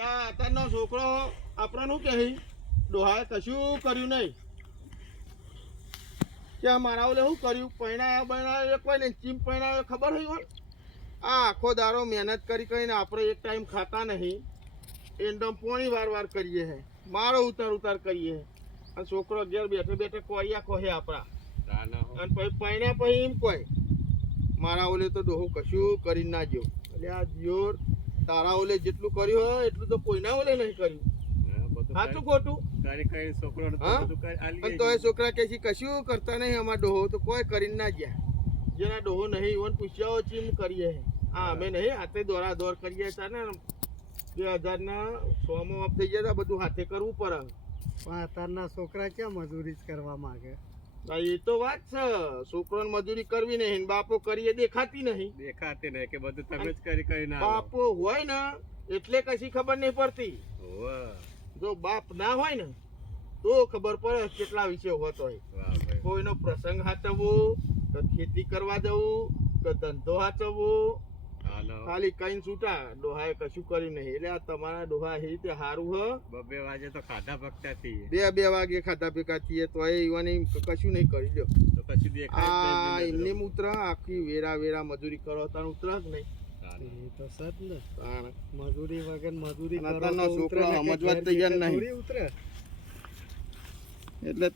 લ્યા અત્યારનો છોકરો આપણે શું કહે ડોહાએ કશું કર્યું નહીં કે મારા ઓલે શું કર્યું પૈણાયા બૈણાયા કોઈ નહીં ચીમ પૈણાયો ખબર હોય હોય આ આખો દારો મહેનત કરી કરીને આપણે એક ટાઈમ ખાતા નહીં એકદમ પોણી વાર કરીએ હે મારો ઉતાર કરીએ હે અને છોકરો ઘેર બેઠે બેઠે કોરિયા કોહે આપણા અને પછી પૈણ્યા પછી એમ કોઈ મારા ઓલે તો ડોહો કશું કરી ના જો એટલે આ જોર તારા ઓલે જેટલું કર્યું હોય એટલું તો કોઈના ઓલે નહીં કર્યું સાચું ખોટું તો એ છોકરા કે કશું કરતા નહીં અમારા ડોહો તો કોઈ કરીને ના ગયા જેના ડોહો નહીં ઇવન પૂછ્યા ચીમ કરીએ હા અમે નહીં હાથે દોર કરીએ હતા ને 2000ના 100માં ઓફ થઈ ગયા બધું હાથે કરવું પડે પણ અત્યારના છોકરા ક્યાં મજૂરી જ કરવા માંગે એ તો વાત છે છોકરાને મજૂરી કરવી નહીં બાપો કરીએ દેખાતી નહીં કે બધું તમે જ કરી બાપો હોય ને એટલે કશી ખબર નહીં પડતી જો બાપ ના હોય ને તો ખબર પડે કેટલા વિષય હોતો હોય કોઈનો પ્રસંગ હાચવવો કે ખેતી કરવા જવું કે ધંધો હાચવવો ખાલી કઈ છૂટા ડોહાએ કશું કર્યું નહીં એટલે આ તમારા ડોહા એ રીતે સારું હ 2 વાગે તો ખાધા પકતા થી 2 વાગે ખાધા પીકા થઈએ તો એવાની કશું નહીં કરી લો તો કશું દેખાય આ એમને ઉતર આખી વેરા મજૂરી કરો તાર ઉતર જ નહીં એ તો સત ને મજૂરી વગર મજૂરી છોકરો સમજવા તૈયાર નહીં ઉતરે એટલે